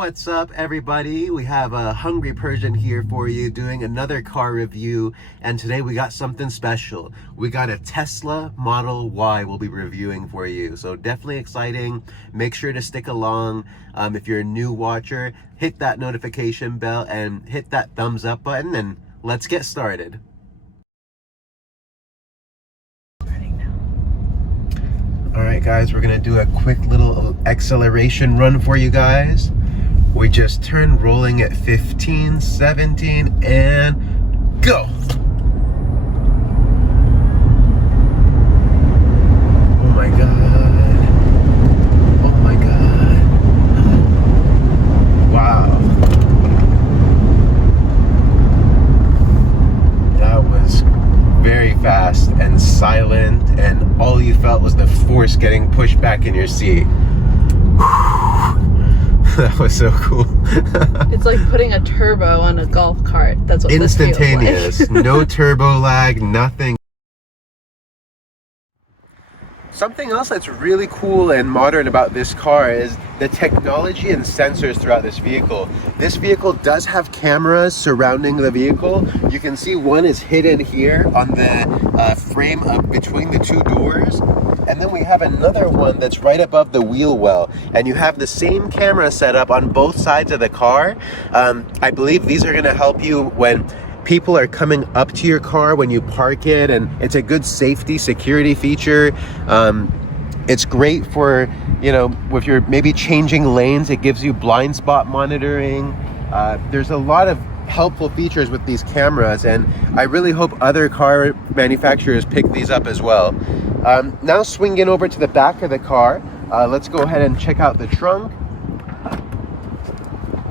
What's up, everybody? We have a Hungry Persian here for you doing another car review, and today we got something special. We got a Tesla Model Y we'll be reviewing for you, so definitely exciting. Make sure to stick along. If you're a new watcher, hit that notification bell and hit that thumbs up button, and let's get started. Alright guys, we're gonna do a quick little acceleration run for you guys. We just turned rolling at 15, 17, and go! Oh my god. Oh my god. Wow. That was very fast and silent, and all you felt was the force getting pushed back in your seat. That was so cool. It's like putting a turbo on a golf cart. That's what instantaneous. This feels like. No turbo lag, nothing. Something else that's really cool and modern about this car is the technology and sensors throughout this vehicle. This vehicle does have cameras surrounding the vehicle. You can see one is hidden here on the frame up between the two doors. And then we have another one that's right above the wheel well. And you have the same camera set up on both sides of the car. I believe these are gonna help you when people are coming up to your car when you park it, and it's a good safety security feature. It's great for, you know, if you're maybe changing lanes, it gives you blind spot monitoring. There's a lot of helpful features with these cameras, and I really hope other car manufacturers pick these up as well. Now swinging over to the back of the car, let's go ahead and check out the trunk.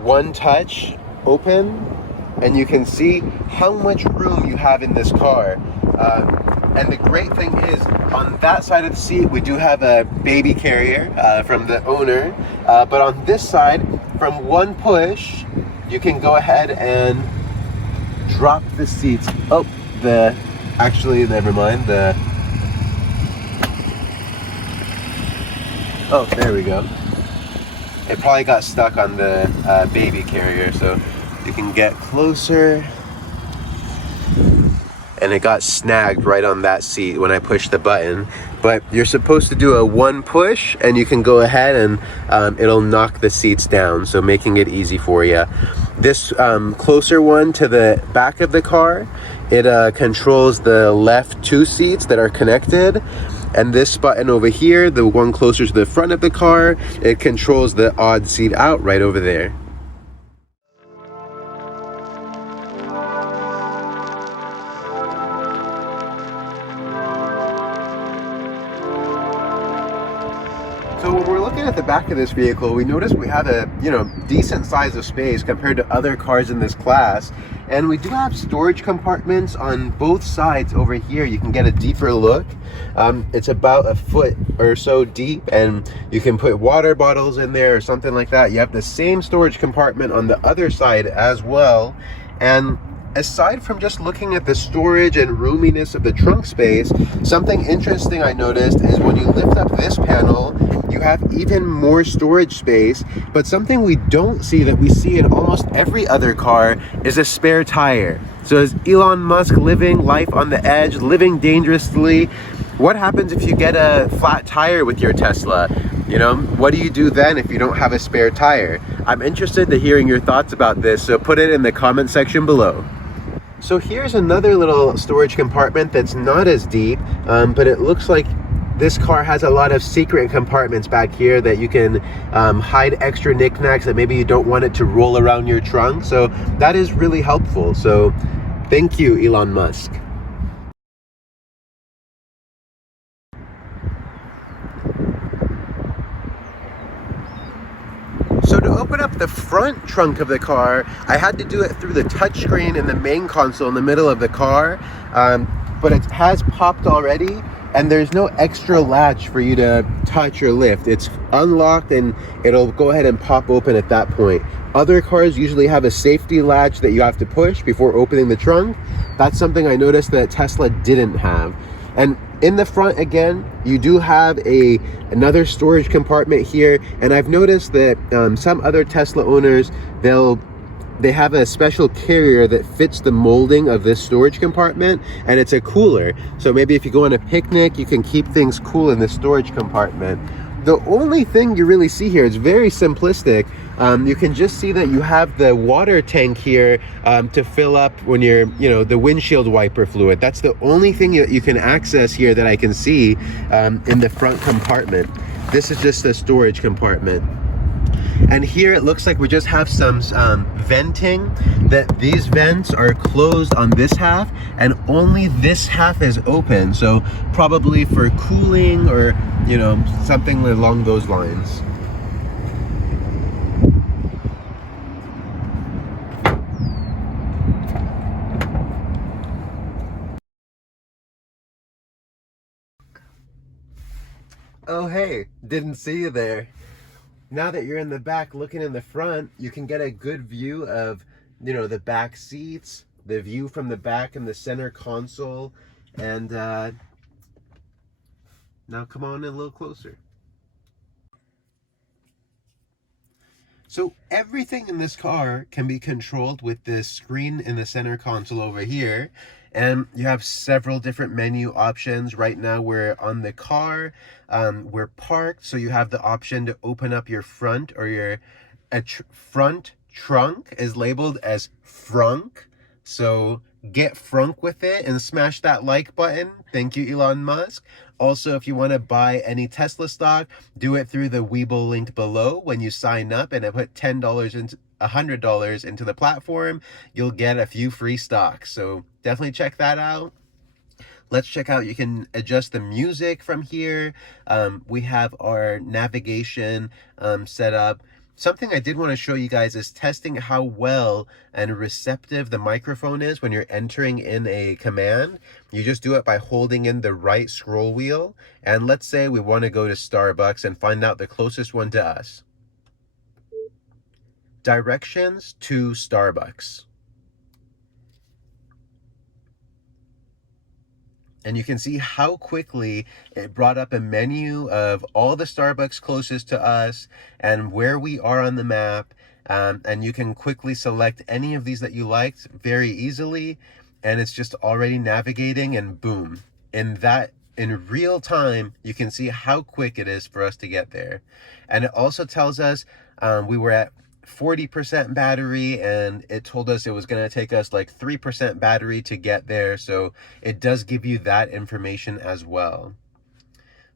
One touch, open, and you can see how much room you have in this car. And the great thing is, on that side of the seat, we do have a baby carrier from the owner. But on this side, from one push, you can go ahead and drop the seats. Oh, actually, never mind. Oh, there we go. It probably got stuck on the baby carrier, so you can get closer. And it got snagged right on that seat when I pushed the button. But you're supposed to do a one push, and you can go ahead and it'll knock the seats down, so making it easy for you. This closer one to the back of the car, it controls the left two seats that are connected. And this button over here, the one closer to the front of the car, it controls the odd seat out right over there. So when we're looking at the back of this vehicle, we notice we have a decent size of space compared to other cars in this class. And we do have storage compartments on both sides over here. You can get a deeper look. It's about a foot or so deep, and you can put water bottles in there or something like that. You have the same storage compartment on the other side as well. And aside from just looking at the storage and roominess of the trunk space, something interesting I noticed is when you lift up this panel, you have even more storage space. But something we don't see that we see in almost every other car is a spare tire. So is Elon Musk living life on the edge, living dangerously? What happens if you get a flat tire with your Tesla? What do you do then if you don't have a spare tire? I'm interested in hearing your thoughts about this, so put it in the comment section below. So here's another little storage compartment that's not as deep, but it looks like this car has a lot of secret compartments back here that you can hide extra knickknacks that maybe you don't want it to roll around your trunk. So that is really helpful. So thank you, Elon Musk. So to open up the front trunk of the car, I had to do it through the touchscreen in the main console in the middle of the car, but it has popped already, and there's no extra latch for you to touch or lift. It's unlocked, and it'll go ahead and pop open at that point. Other cars usually have a safety latch that you have to push before opening the trunk. That's something I noticed that Tesla didn't have. And In the front again, you do have another storage compartment here, and I've noticed that some other Tesla owners, they have a special carrier that fits the molding of this storage compartment, and it's a cooler. So maybe if you go on a picnic, you can keep things cool in the storage compartment. The only thing you really see here is very simplistic. You can just see that you have the water tank here to fill up when you're, the windshield wiper fluid. That's the only thing that you can access here that I can see in the front compartment. This is just the storage compartment. And here it looks like we just have some venting, that these vents are closed on this half and only this half is open. So probably for cooling or, something along those lines. Oh, hey, didn't see you there. Now that you're in the back looking in the front, you can get a good view of, the back seats, the view from the back and the center console. And now come on in a little closer. So everything in this car can be controlled with this screen in the center console over here. And you have several different menu options. Right now we're on the car, we're parked, so you have the option to open up your front, or your front trunk is labeled as frunk. So get frunk with it and smash that like button. Thank you, Elon Musk. Also, if you want to buy any Tesla stock, do it through the Webull link below when you sign up, and I put $10 into $100 into the platform. You'll get a few free stocks. So definitely check that out. Let's check out, you can adjust the music from here. We have our navigation set up. Something I did want to show you guys is testing how well and receptive the microphone is when you're entering in a command. You just do it by holding in the right scroll wheel. And let's say we want to go to Starbucks and find out the closest one to us. Directions to Starbucks. And you can see how quickly it brought up a menu of all the Starbucks closest to us and where we are on the map. And you can quickly select any of these that you liked very easily. And it's just already navigating, and boom. In real time, you can see how quick it is for us to get there. And it also tells us we were at 40% battery, and it told us it was going to take us like 3% battery to get there. So it does give you that information as well.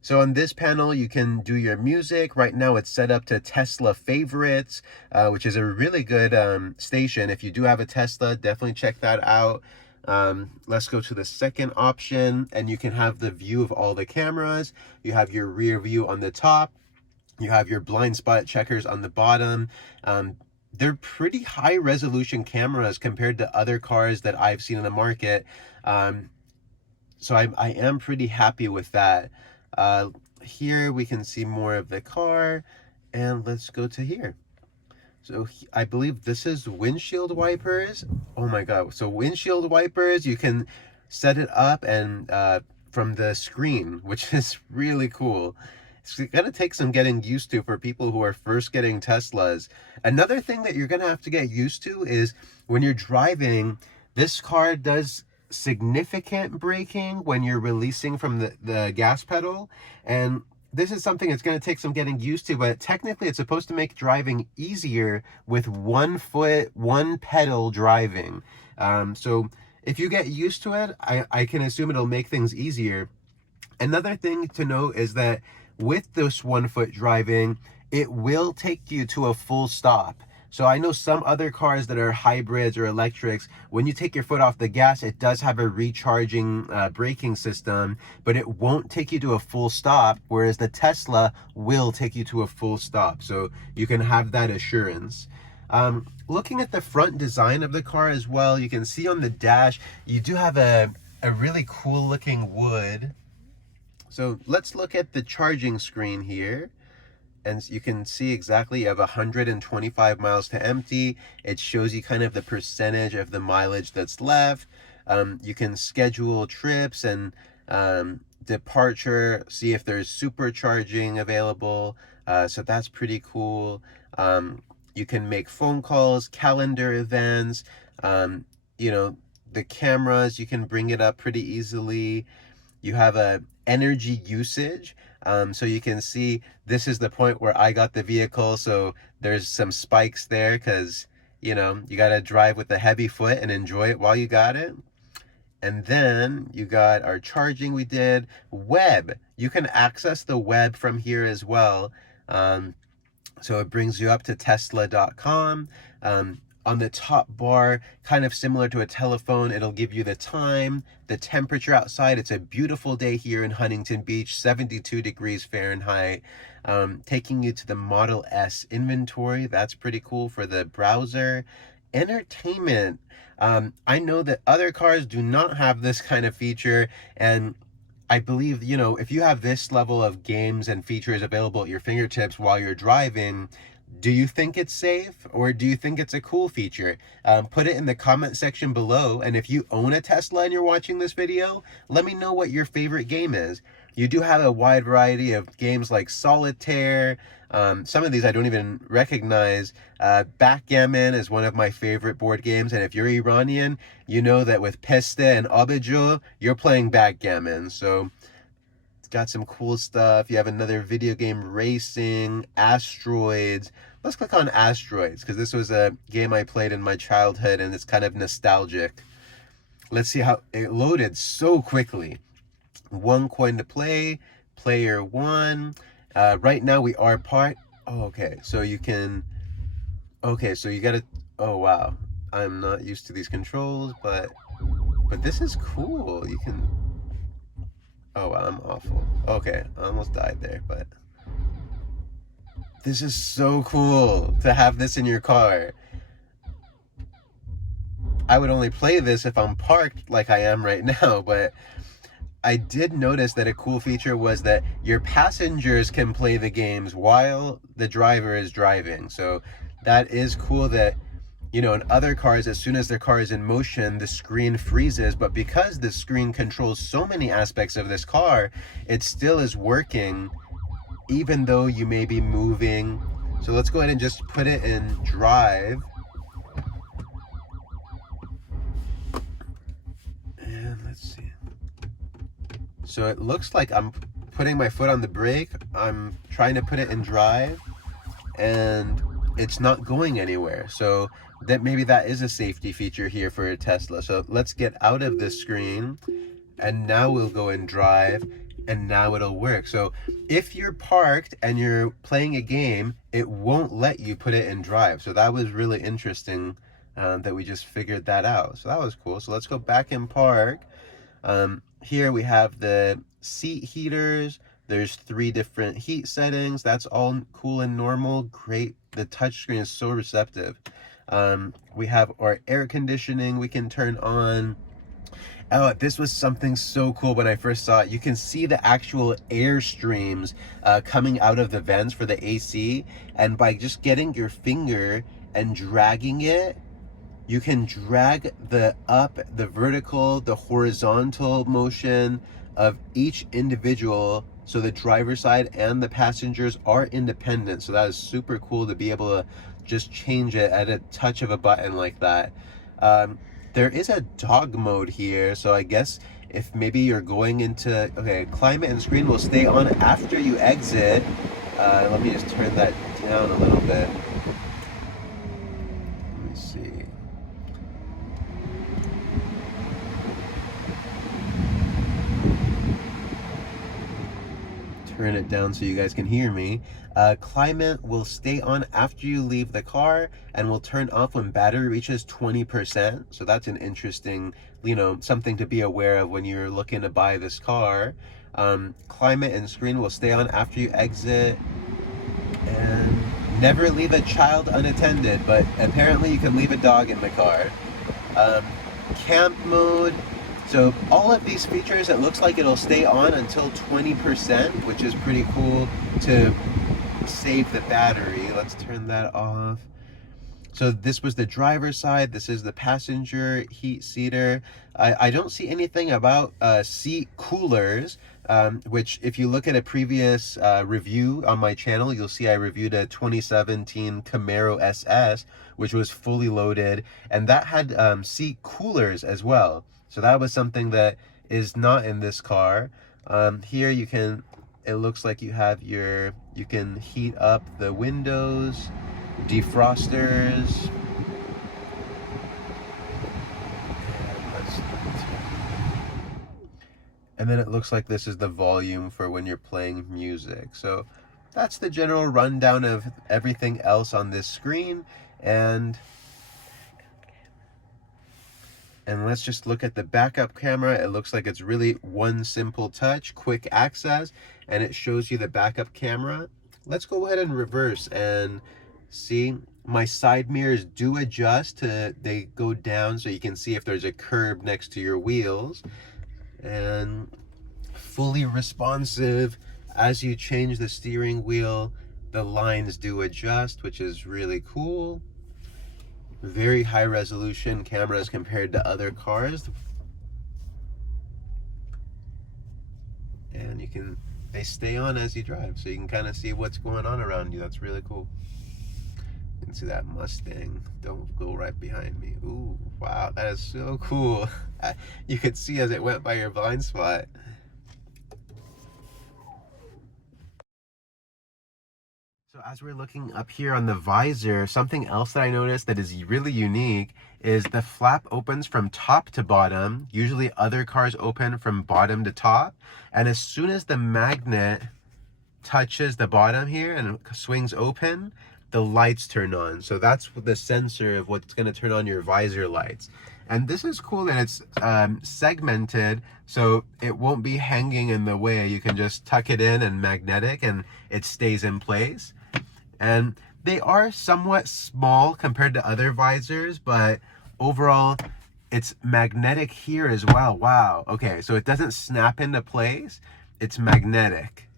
So on this panel, you can do your music. Right now it's set up to Tesla favorites, which is a really good station. If you do have a Tesla, definitely check that out. Let's go to the second option, and you can have the view of all the cameras. You have your rear view on the top. You have your blind spot checkers on the bottom. They're pretty high resolution cameras compared to other cars that I've seen in the market. So I am pretty happy with that. Here we can see more of the car, and let's go to here. So I believe this is windshield wipers. Oh my God. So windshield wipers, you can set it up and from the screen, which is really cool. It's going to take some getting used to for people who are first getting Teslas. Another thing that you're going to have to get used to is when you're driving, this car does significant braking when you're releasing from the gas pedal. And this is something that's going to take some getting used to, but technically it's supposed to make driving easier with 1 foot, 1 pedal driving. So if you get used to it, I can assume it'll make things easier. Another thing to note is that with this 1 foot driving, it will take you to a full stop. So I know some other cars that are hybrids or electrics, when you take your foot off the gas, it does have a recharging braking system, but it won't take you to a full stop, whereas the Tesla will take you to a full stop. So you can have that assurance. Looking at the front design of the car as well, you can see on the dash, you do have a really cool looking wood. So let's look at the charging screen here. And you can see exactly you have 125 miles to empty. It shows you kind of the percentage of the mileage that's left. You can schedule trips and departure, see if there's supercharging available. So that's pretty cool. You can make phone calls, calendar events, you know, the cameras, you can bring it up pretty easily. You have a energy usage. So you can see this is the point where I got the vehicle. So there's some spikes there because, you know, you got to drive with a heavy foot and enjoy it while you got it. And then you got our charging we did. Web. You can access the web from here as well. So it brings you up to tesla.com. On the top bar, kind of similar to a telephone, it'll give you the time, the temperature outside. It's a beautiful day here in Huntington Beach, 72 degrees Fahrenheit. Taking you to the Model S inventory. That's pretty cool for the browser. Entertainment. I know that other cars do not have this kind of feature, and I believe, you know, if you have this level of games and features available at your fingertips while you're driving, do you think it's safe, or do you think it's a cool feature? Put it in the comment section below, and if you own a Tesla and you're watching this video, let me know what your favorite game is. You do have a wide variety of games like solitaire. Some of these I don't even recognize. Backgammon is one of my favorite board games, and if you're Iranian, you know that with peste and abijo, you're playing backgammon. So it's got some cool stuff. You have another video game, racing, asteroids. Let's click on asteroids because this was a game I played in my childhood and it's kind of nostalgic. Let's see how it loaded so quickly. 1 coin to play, player 1. Right now we are part. Oh, okay. So you can. Okay, so you gotta. Oh wow, I'm not used to these controls, but this is cool. You can. Oh wow, I'm awful. Okay, I almost died there, but this is so cool to have this in your car. I would only play this if I'm parked like I am right now, but I did notice that a cool feature was that your passengers can play the games while the driver is driving. So that is cool that, you know, in other cars, as soon as their car is in motion, the screen freezes. But because the screen controls so many aspects of this car, it still is working even though you may be moving. So let's go ahead and just put it in drive. And let's see. So it looks like I'm putting my foot on the brake. I'm trying to put it in drive and it's not going anywhere. So that maybe that is a safety feature here for a Tesla. So let's get out of this screen and now we'll go in drive and now it'll work. So if you're parked and you're playing a game, it won't let you put it in drive. So that was really interesting that we just figured that out. So that was cool. So let's go back in park. Here we have the seat heaters. There's 3 different heat settings. That's all cool and normal. Great. The touchscreen is so receptive. We have our air conditioning we can turn on. Oh, this was something so cool when I first saw it. You can see the actual air streams coming out of the vents for the AC. And by just getting your finger and dragging it, you can drag the vertical, the horizontal motion of each individual. So the driver's side and the passengers are independent. So that is super cool to be able to just change it at a touch of a button like that. There is a dog mode here. So I guess if maybe you're going into, okay, climate and screen will stay on after you exit. Let me just turn that down a little bit. Let me see. Turn it down so you guys can hear me. Climate will stay on after you leave the car and will turn off when battery reaches 20%. So that's an interesting, you know, something to be aware of when you're looking to buy this car. Climate and screen will stay on after you exit. And never leave a child unattended, but apparently you can leave a dog in the car. Camp mode. So all of these features, it looks like it'll stay on until 20%, which is pretty cool to save the battery. Let's turn that off. So this was the driver's side. This is the passenger heat seater. I don't see anything about seat coolers. which if you look at a previous review on my channel, you'll see I reviewed a 2017 Camaro SS, which was fully loaded, and that had seat coolers as well. So that was something that is not in this car. Here you can, it looks like you have your, you can heat up the windows, defrosters. And then it looks like this is the volume for when you're playing music. So that's the general rundown of everything else on this screen. And let's just look at the backup camera. It looks like it's really one simple touch, quick access, and it shows you the backup camera. Let's go ahead and reverse and see. My side mirrors do adjust they go down so you can see if there's a curb next to your wheels. And fully responsive. As you change the steering wheel, the lines do adjust, which is really cool. Very high resolution cameras compared to other cars. And they stay on as you drive, so you can kind of see what's going on around you. That's really cool. You can see that Mustang. Don't go right behind me. Ooh, wow, that is so cool. You could see as it went by your blind spot. So as we're looking up here on the visor, something else that I noticed that is really unique is the flap opens from top to bottom. Usually other cars open from bottom to top. And as soon as the magnet touches the bottom here and swings open, the lights turn on. So that's the sensor of what's going to turn on your visor lights. And this is cool that it's segmented, so it won't be hanging in the way. You can just tuck it in and magnetic, and it stays in place. And they are somewhat small compared to other visors, but overall it's magnetic here as well. Wow. Okay, so it doesn't snap into place, it's magnetic.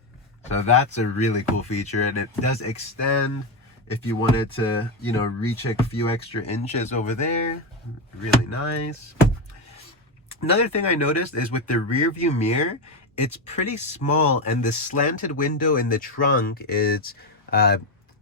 So that's a really cool feature, and it does extend if you wanted to, you know, reach a few extra inches over there. Really nice. Another thing I noticed is with the rear view mirror, it's pretty small, and the slanted window in the trunk is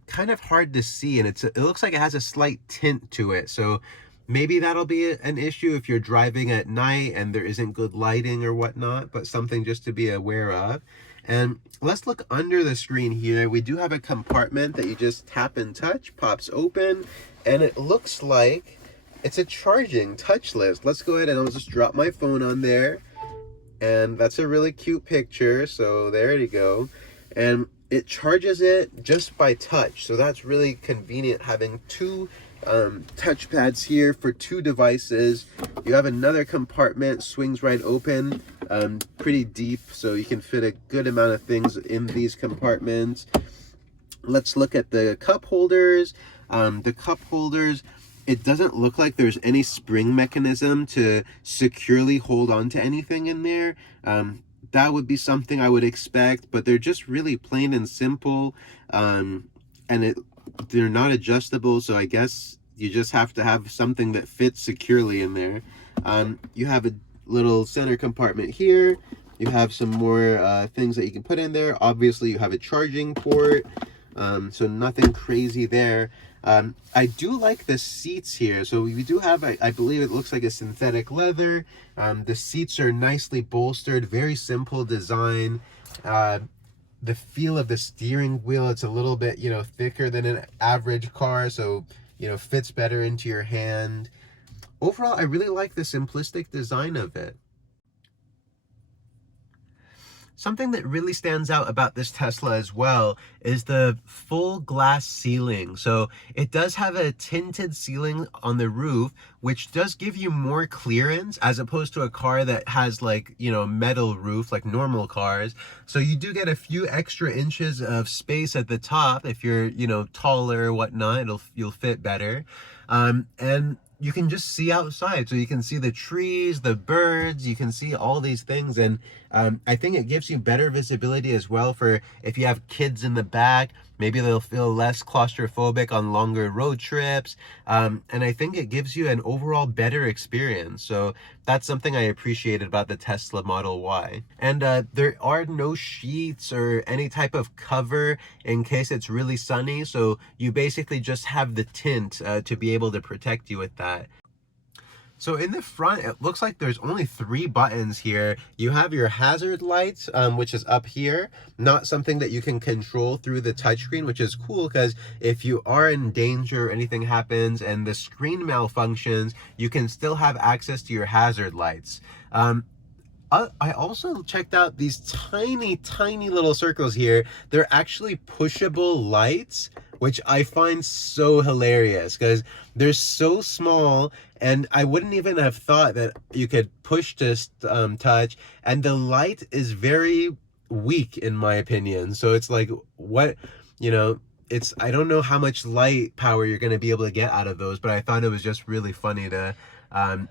kind of hard to see, and it looks like it has a slight tint to it. So maybe that'll be an issue if you're driving at night and there isn't good lighting or whatnot, but something just to be aware of. And let's look under the screen here. We do have a compartment that you just tap and touch, pops open, and it looks like it's a charging touch list. Let's go ahead and I'll just drop my phone on there. And that's a really cute picture. So there you go. And it charges it just by touch. So that's really convenient, having two touch pads here for two devices. You have another compartment, swings right open, pretty deep, so you can fit a good amount of things in these compartments. Let's look at the cup holders. The cup holders, it doesn't look like there's any spring mechanism to securely hold on to anything in there. That would be something I would expect, but they're just really plain and simple, and they're not adjustable, so I guess you just have to have something that fits securely in there. You have a little center compartment here. You have some more things that you can put in there. Obviously, you have a charging port, so nothing crazy there. I do like the seats here. So we do have, I believe it looks like a synthetic leather. The seats are nicely bolstered, very simple design. The feel of the steering wheel, it's a little bit, you know, thicker than an average car, so, you know, fits better into your hand. Overall, I really like the simplistic design of it. Something that really stands out about this Tesla as well is the full glass ceiling. So it does have a tinted ceiling on the roof, which does give you more clearance as opposed to a car that has, like, you know, metal roof like normal cars. So you do get a few extra inches of space at the top. If you're, you know, taller or whatnot, you'll fit better. And you can just see outside, so you can see the trees, the birds, you can see all these things. And I think it gives you better visibility as well for if you have kids in the back. Maybe they'll feel less claustrophobic on longer road trips. And I think it gives you an overall better experience. So that's something I appreciated about the Tesla Model Y. And there are no sheets or any type of cover in case it's really sunny. So you basically just have the tint to be able to protect you with that. So in the front, it looks like there's only 3 buttons here. You have your hazard lights, which is up here, not something that you can control through the touchscreen, which is cool because if you are in danger or anything happens and the screen malfunctions, you can still have access to your hazard lights. I also checked out these tiny little circles here. They're actually pushable lights, which I find so hilarious because they're so small, and I wouldn't even have thought that you could push to touch, and the light is very weak in my opinion. So it's like, what, you know, I don't know how much light power you're going to be able to get out of those, but I thought it was just really funny to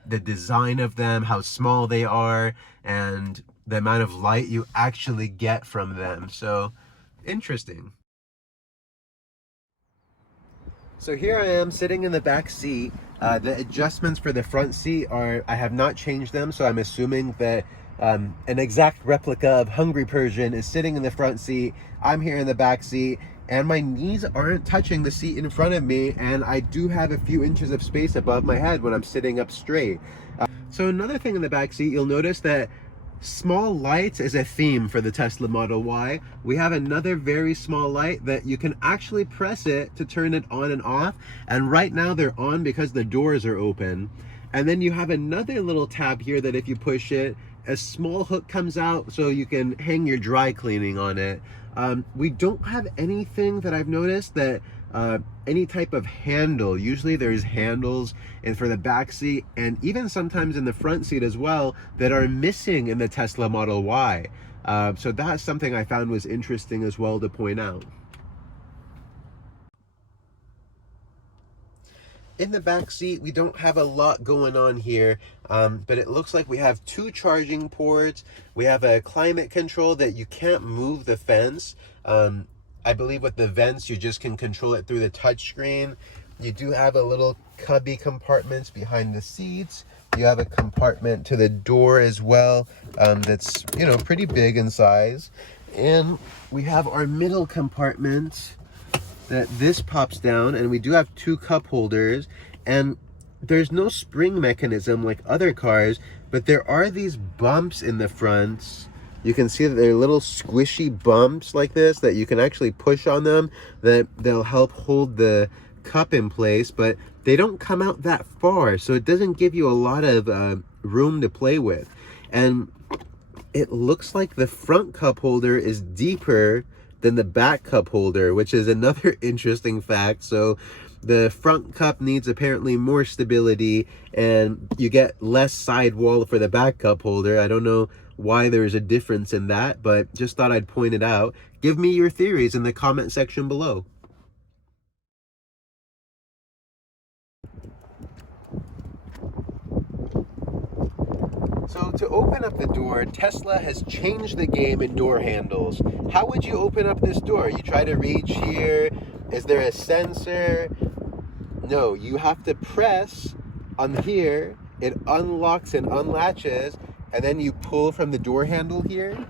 the design of them, how small they are, and the amount of light you actually get from them. So interesting. So here I am sitting in the back seat. The adjustments for the front seat I have not changed them, so I'm assuming that an exact replica of HungryPersian is sitting in the front seat. I'm here in the back seat, and my knees aren't touching the seat in front of me, and I do have a few inches of space above my head when I'm sitting up straight. So another thing in the back seat, you'll notice that small lights is a theme for the Tesla Model Y. We have another very small light that you can actually press it to turn it on and off, and right now they're on because the doors are open. And then you have another little tab here that if you push it, a small hook comes out so you can hang your dry cleaning on it. We don't have anything that I've noticed that any type of handle. Usually there's handles and for the back seat, and even sometimes in the front seat as well, that are missing in the Tesla Model Y. So that's something I found was interesting as well to point out. In the back seat, we don't have a lot going on here, but it looks like we have 2 charging ports. We have a climate control that you can't move the fence. I believe with the vents, you just can control it through the touchscreen. You do have a little cubby compartments behind the seats. You have a compartment to the door as well, that's, you know, pretty big in size. And we have our middle compartment that this pops down, and we do have 2 cup holders, and there's no spring mechanism like other cars, but there are these bumps in the front. You can see that they're little squishy bumps like this that you can actually push on them, that they'll help hold the cup in place, but they don't come out that far, so it doesn't give you a lot of room to play with. And it looks like the front cup holder is deeper than the back cup holder, which is another interesting fact. So the front cup needs apparently more stability, and you get less sidewall for the back cup holder. I don't know why there's a difference in that, but just thought I'd point it out. Give me your theories in the comment section below. So to open up the door, Tesla has changed the game in door handles. How would you open up this door? You try to reach here. Is there a sensor? No, you have to press on here. It unlocks and unlatches, and then you pull from the door handle here.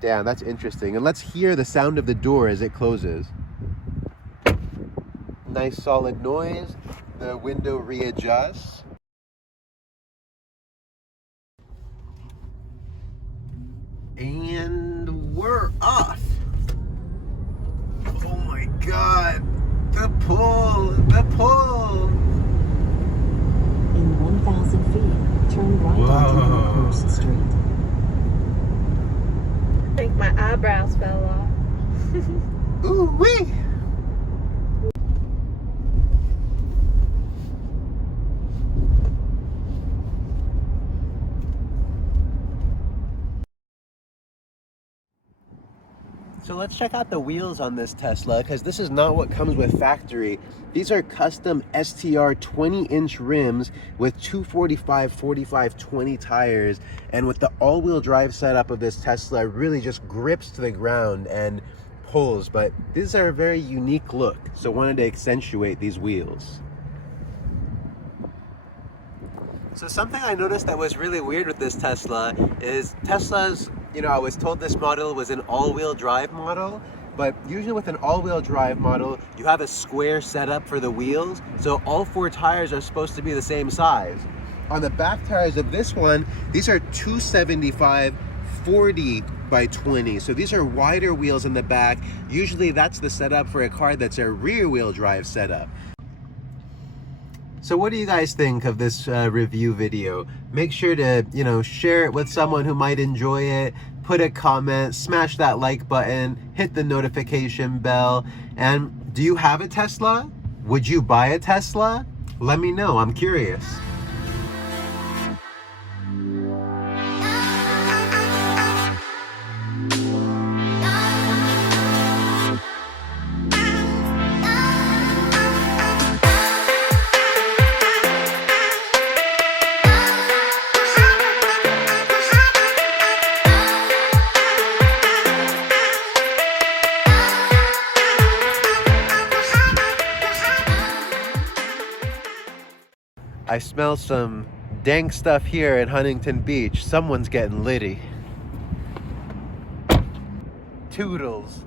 Damn, that's interesting. And let's hear the sound of the door as it closes. Nice solid noise. The window readjusts. And we're off. Oh my God. The pull. The pull. In 1,000 feet, turn right onto First Street. I think my eyebrows fell off. Ooh wee. So let's check out the wheels on this Tesla, because this is not what comes with factory. These are custom STR 20-inch rims with 245/45/20 tires, and with the all-wheel drive setup of this Tesla, it really just grips to the ground and holes, but these are a very unique look, so wanted to accentuate these wheels. So something I noticed that was really weird with this Tesla is Tesla's, I was told this model was an all-wheel drive model, but usually with an all-wheel drive model, you have a square setup for the wheels, so all 4 tires are supposed to be the same size. On the back tires of this one, these are 275 40 by 20, so these are wider wheels in the back. Usually that's the setup for a car that's a rear-wheel drive setup. So what do you guys think of this review video? Make sure to, share it with someone who might enjoy it. Put a comment, smash that like button, hit the notification bell. And do you have a Tesla? Would you buy a Tesla? Let me know, I'm curious. I smell some dank stuff here in Huntington Beach. Someone's getting litty. Toodles.